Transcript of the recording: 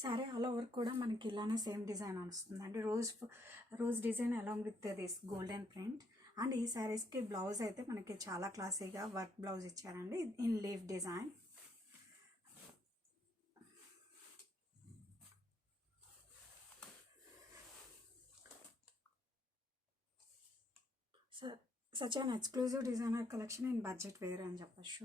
Sorry all over కూడా మనకి ఇలానే సేమ్ డిజైన్ వస్తుంది అండి. Rose design along with this golden print. And ఈ శారీస్కి బ్లౌజ్ అయితే మనకి చాలా క్లాసీగా వర్క్ బ్లౌజ్ ఇచ్చారండి in leaf design. Such an exclusive designer collection in budget wear అని చెప్పచ్చు.